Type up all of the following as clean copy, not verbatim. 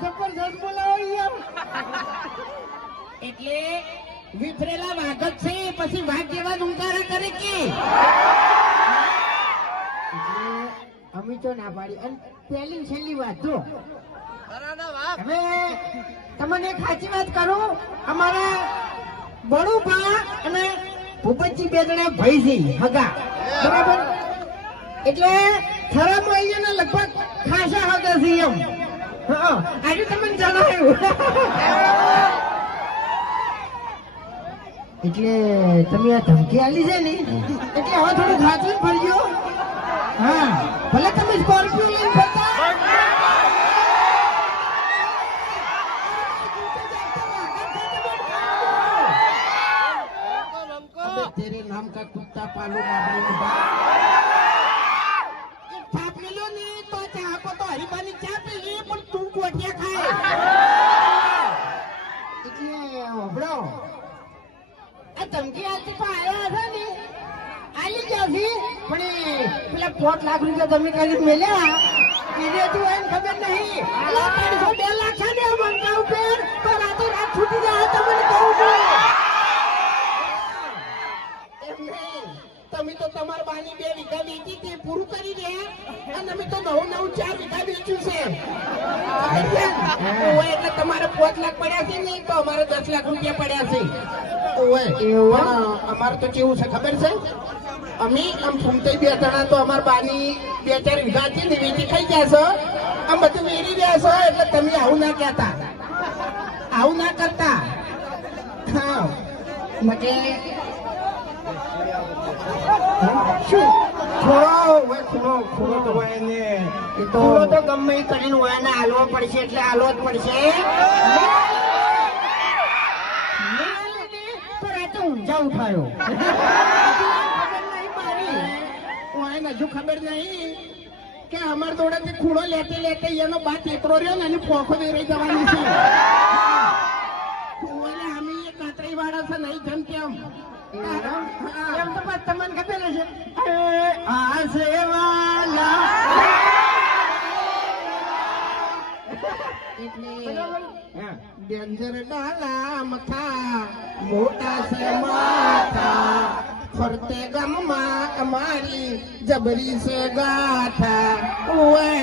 જબરજસ્ત બોલાવો એટલે વિફરેલા વાઘ જ છે પછી વાઘ જેવા ઉંકારા કરે કે અમે તો ના પાડી. અને પહેલી છેલ્લી વાત જો હવે તમને એક સાચી વાત કરું, અમારા બળુભા અને ભૂપતજી બે જણા ભાઈ છે હગા, બરાબર? એટલે ખરામાં અહીંયા લગભગ ખાસા હગા છે એમ. આજે તમને જણાવ્યું એટલે તમે આ ધમકી આલી છે ને એટલે હવે થોડું ખાચું ફરજો. હા, ભલે તમે સ્કોર્પિયો લઈને ફરતા तेरे नाम का कुत्ता पालू छाप लो नहीं तो चाह को तो हरिबानी चा पी पण તું કોટિયા ખાય એટલે ઓબળો આ ધમકી આલતી પાયા છે ને આલી જાવી પણ પેલા 5 લાખ રૂપિયા તમે કરી મેલ્યા એને તું એમ ખબર નહીં એટલે 2 લાખ છે ને મંગા ઉપર તો રાતો રાત છૂટી જાય તમને કહું છું. તમે તો તમારા બાની 2 વીઘા વેચી તે પૂરું કરી રહ્યા અને અમે તો 9 4 વીઘા વેચ્યું છે એટલે તમારે 5 લાખ પડ્યા છે ને તો અમારે 10 લાખ રૂપિયા પડ્યા છે. અમારે તો કેવું છે ખબર છે, અમે આમ ફૂમતાઈ 2 જણા તો અમારા બાની 2 4 વીઘા છે ને વેચી ખાઈ ગયા છો, આમ બધું વેરી રહ્યા છો એટલે તમે આવું ના કહેતા, આવું ના કરતા. હા મકે તો ગમે કરીને હોય ને હાલવો પડશે એટલે હાલવો જ પડશે. ઊંઝા ઉઠાયો હજુ ખબર નહીં કે અમાર જોડે ખૂણો લેતે લેતે એનો બાત એકરો રહ્યો ને એની પોખો વેરાઈ જવાની છે. અમે એ કાતરી વાળા છે નહીં જમ કેમ એમ તો બસ તમને ખબર છે આ સેવાલા ડેન્જર ડાલા મથા મોટા છે માથા ફરતે ગામમાં અમારી જબરી છે ગાથા. ઓએ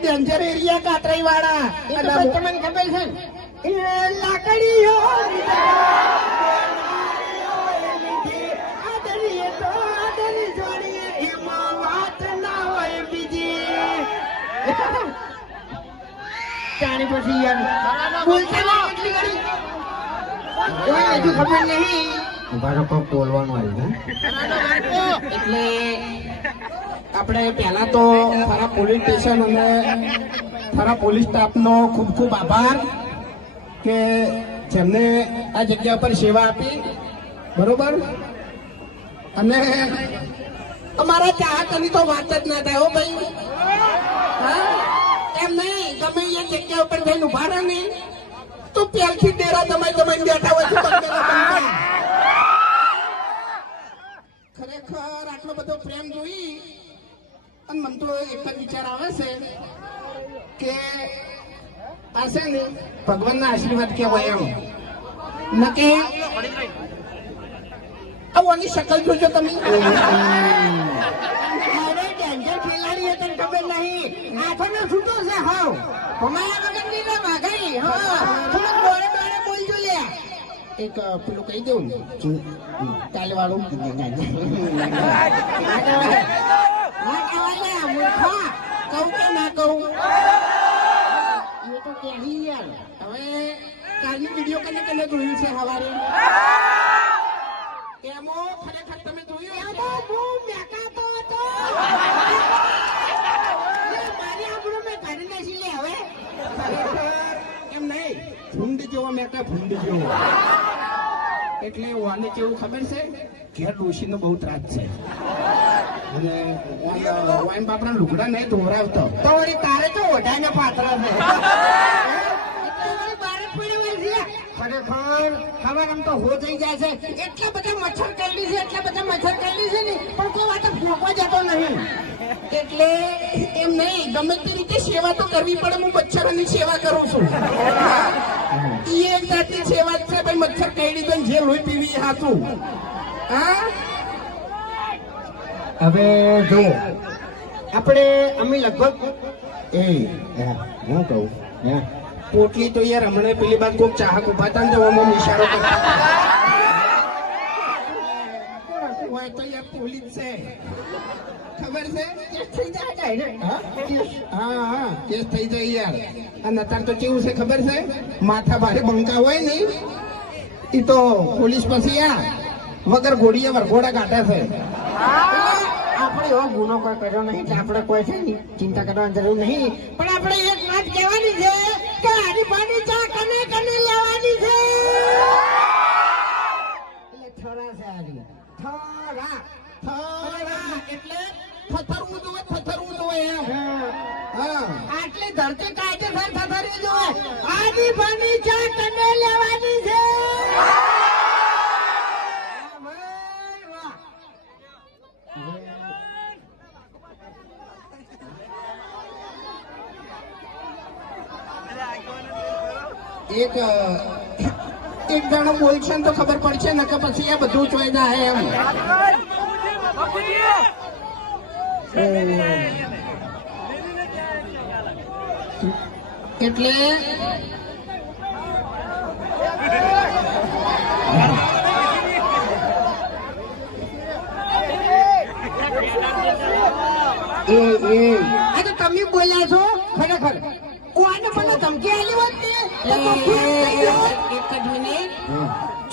ડેન્જર એરિયા કાતરાઈ વાળા એટલે તમને ખબર છે એ લાકડીઓ જાણી પછી યાર બોલતા એટલી ઘડી હજુ ખબર નહીં ઉભારો કોક બોલવાનું આવ્યું એટલે આપણે પહેલા તો થરા પોલીસ સ્ટેશન અને થરા પોલીસ સ્ટાફનો ખૂબ ખૂબ આભાર કે જેમને આ જગ્યા પર સેવા આપી, બરોબર? અને અમારા ચાહકની તો વાત જ ના થાય હો ભાઈ. હા એમ નહીં, ગમે એ જગ્યા ઉપર જઈને ઉભા રહે ને તો પહેલથી ડેરા જમાઈ બેઠા હોય છે. ખરેખર આટલો બધો પ્રેમ જોઈ અને મને તો એક જ વિચાર આવે છે કે આ છે ને ભગવાનના આશીર્વાદ કેવાય એમ ન કે આની શકલ જોજો તમે. ખેલાડી તને ખબર નહીં આખોને છૂટો છે. હાવ અમારા વગર ની ના વાગાઈ. થોડુંક દોડે દોડે બોલજો લે. એક પેલું કહી દઉં ને કાલે વાળું કહું કે ના કહું એ તો કહી યાર. હવે કાલની વિડીયો કને કને જોયું છે સવારે એમો ખરેખર તમે જોયું એમો હું મેકાતો હતો મારી આપણું મેં કાઢી નાખી લે. હવે એમ નહીં ભૂંડ જેવો મેકા ભૂંડ જેવો એટલે વાને કેવું ખબર છે ઘેર ડોશીનો બહુ ત્રાસ છે અને વાઈન બાપડા લુગડા નહીં ધોવરાવતો. તો વળી તારે તો ઓઢાને પાત્ર છે ખરેખર ખબર આમ તો હો થઈ જાય છે. એટલા બધા મચ્છર કરડી છે ને પણ કોઈ વાત ફૂંકવા જતો નહીં. એટલે એમ નહીં, ગમે તે રીતે સેવા તો કરવી પડે. હું મચ્છરોની સેવા કરું છું. એ એક જાતની સેવા જ છે ભાઈ. મચ્છર કરડી દો જે લોહી પીવી હાથું. હા, હવે જો આપણે અમે લગભગ હું કહું પોટલી તો યાર હમણાં પેલી બાદ કોઈક ચાહક ઉભા હતા ને તો આમાં ઇશારો કરતા હોય તો યાર પોલીસ છે, ખબર છે? થઈ જાય ડાયરેક્ટ. હા કેસ થઈ જાય યાર. અને અત્યારે તો કેવું છે ખબર છે? માથા ભારે બંકા હોય ને એ તો પોલીસ પછી વગર ઘોડીએ વરઘોડા કાઢે છે. આપણે એવો ગુનો કોઈ કર્યો નહીં એટલે આપણે કોઈ છે ને ચિંતા કરવાની જરૂર નહીં. પણ આપણે એક વાત કહેવાની છે કે હરીફાની ચા કને કને લેવાની છે. એટલે થરા છે હારી થરા એટલે થથરવું જોઈએ એમ. હા, આટલી ધરતી કાયદેસર થથરવી જોઈએ. હરીફાની ચા કને લેવાની છે. એક જણો બોલશે ને તો ખબર પડશે ને કે પછી એ બધું જોઈ જાય એમ. એટલે આ તો તમે બોલ્યા છો ખરેખર. કોને મને ધમકી આલી હોત ને એક જ મિનિટ,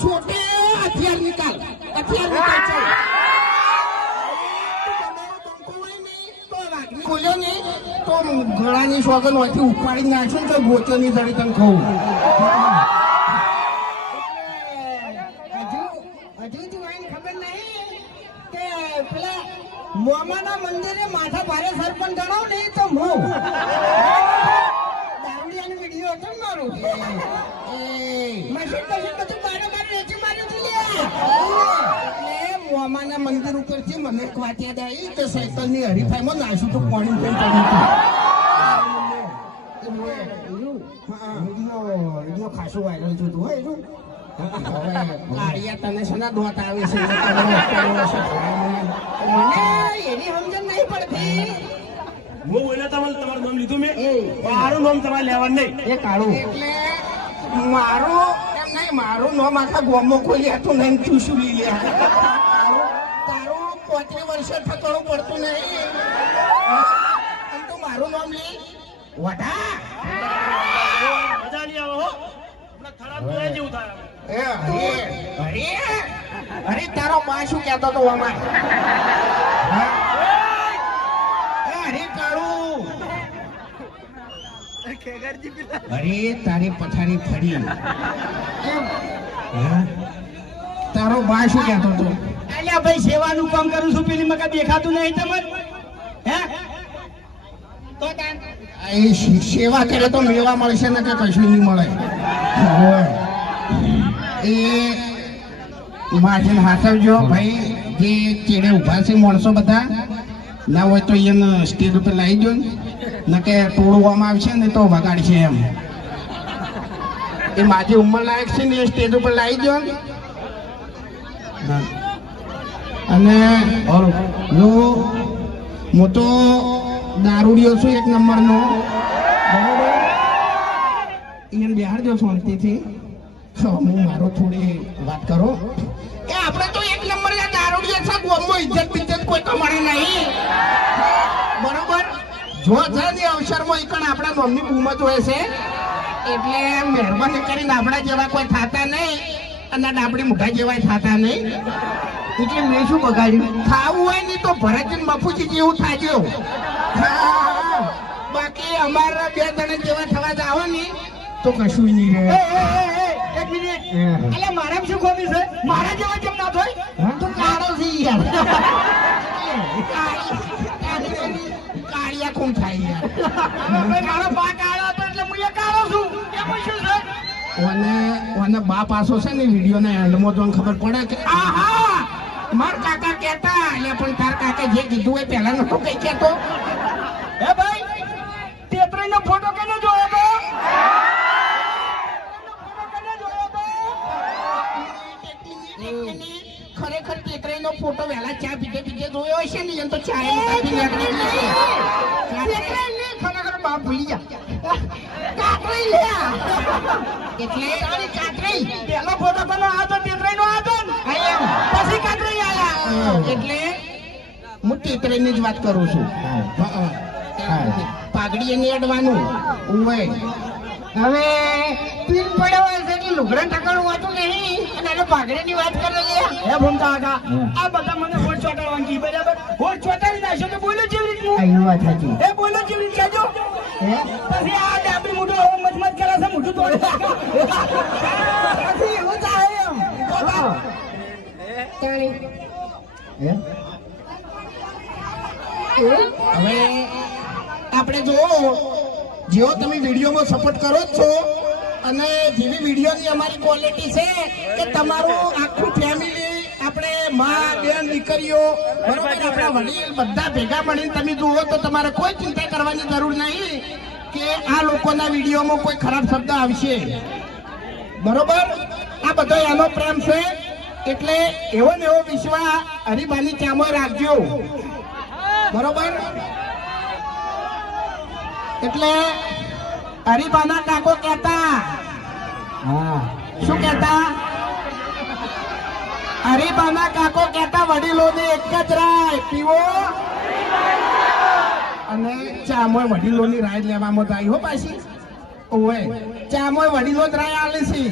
છોટે હથિયાર નિકાલ છે. બોલ્યો ને તો ગળાની સોગન હોયથી ઉપાડી નાખશું ને તો ગોચોની જડી તને કહું. હજુ તું આઈને ખબર નહીં કે પેલા મોમાના મંદિરે માથા ભારે સરપંચ ગણાવ ને તો હું દારૂડિયાનો વિડીયો હતો ને મારું. મશીન બધું બારોબાર વેચી માર્યું હતું લ્યા. એટલે મોમાના મંદિર ઉપરથી મને એક વાત યાદ આવી કે સાયકલની હરીફાઈમાં નાશું તો પાણી પણ વિડીયો ખાસું વાયરલ થયું હતું હોય એનું. કાળિયા તને છે ને દોત આવે છે. મને એની સમજણ નહીં પડતી. હું બોલ્યા તમારું નામ લીધું મેં. મારું નામ તમારે લેવાનું નહીં. એ કાળું એટલે મારું એમ નહીં, મારું નામ આખા ગોમમાં ખોલી હતું નહીં ચૂસું લઈ લે. તારું 35 વર્ષે ઠકડું પડતું નહીં અને તું મારું નામ લે વઢા. મજા નહીં આવે હો. હમણાં ખરાબ જોયા જેવું થાય. અરે તારો બા શું કહેતો હતો આમાં? અરે કાળું, અરે તારી પથારી ફરી. તારો બા શું કહેતો હતો? અલ્યા ભાઈ સેવાનું કામ કરું છું, પેલી મકા દેખાતું નહીં તમને? હે તો એ સેવા કરે તો મેવા મળશે ને કે કશું નહીં મળે. એ માથે હાથવજો ભાઈ. જે ચેડે ઉભા છે માણસો બધા ના હોય તો એને સ્ટેજ ઉપર લાવી દો ને કે તોડવામાં આવશે ને તો વગાડશે એમ. એ માજી ઉંમર લાયક છે ને એ સ્ટેજ ઉપર લાવી દો. અને જો હું તો દારૂડિયો છું 1 નંબરનો. એને બિહારજો શાંતિથી. હું મારો થોડી વાત કરો. એ આપણે તો 1 નંબર દારૂડિયા છે. ગોમમાં ઇજ્જત બિજ્જત કોઈ કમાણે નહીં, બરોબર? જો છે ને અવસરમાં એકણ આપણા મમ્મી બૂમત હોય છે. એટલે મહેરબાની કરીને આપણા જેવા કોઈ થતા નહીં અને ડાબડી મુઠા જેવા થતા નહીં. એટલે મેં શું બગાડ્યું? ખાવું હોય ને તો ભરતજી બાપુજી જેવું થાજો. બાકી અમારા 2 જણા જેવા થવા જાવ ને તો કશું નહીં રહે. એક મિનિટ, એટલે મારા શું ખોબી છે? મારા જેવા કેમ ના થાય? તું કાળી યાર કાળિયા કોણ થાય યાર ભાઈ મારો બા કાળો હતો એટલે હું એ કાળો છું એમાં શું છે ઓને બા પાસો છે ને વિડીયોના એન્ડમાં તો ખબર પડે કે આહા માર કાકા કહેતા એટલે પણ તાર કાકા જે કીધું એ પહેલા નતો કઈ કહેતો હે ભાઈ તેત્રીનો ફોટો કેને જોયો તો ખરેખર તેત્રીનો ફોટો વહેલા ચા પીતે પીતે જોયો હશે ને એમ તો ચા એમ કાપી નાખી ખરેખર બાપ ભૂલી ગયા કાકરી લ્યા એટલે તારી કાકરી પેલો ફોટો તને આ તો તેત્રીનો હતો ને પછી કાકરી આયા એટલે હું તેત્રીની જ વાત કરું છું પાઘડી એને અડવાનું ઉવે હવે પીન પડ્યો હોય છે કે લુગડા ટકાણું વાતું નહીં અને આને પાઘડીની વાત કરે છે હે ભૂમતા કાકા આ બધા મને હોટ ચોટાડવાની કી બરાબર હોટ ચોટાડી નાખ્યો તો બોલો જેવી રીતનું અહીં વાત હતી એ બોલો જેવી રીત કહેજો પછી આ ડાબી મોઢો મચમચ કરે છે મોઢું તોડી પછી એવું થાય એમ હવે આપણે જો જેવો તમે વિડીયોમાં સપોર્ટ કરો જ છો અને જેવી વિડીયોની અમારી ક્વોલિટી છે કે તમારું આખું ફેમિલી આપણે માં બેન દીકરીઓ બરોબર આપણા વડીલ બધા ભેગા મળીને તમે જુઓ તો તમારે કોઈ ચિંતા કરવાની જરૂર નહીં કે આ લોકોના વિડીયોમાં કોઈ ખરાબ શબ્દ આવશે બરોબર આ બધો એનો પ્રેમ છે એટલે એવો ને એવો વિશ્વાસ હરિભાની ચામો રાખજો બરોબર એટલે હરિભાના કાકો કહેતા શું કહેતા હરિભાના કાકો કહેતા વડીલોને એક જ રાય પીવો અને ચામોય વડીલોની રાય લેવામાં જાય હો પાછી ઓય ચામોય વડીલો જ રાય આલે છે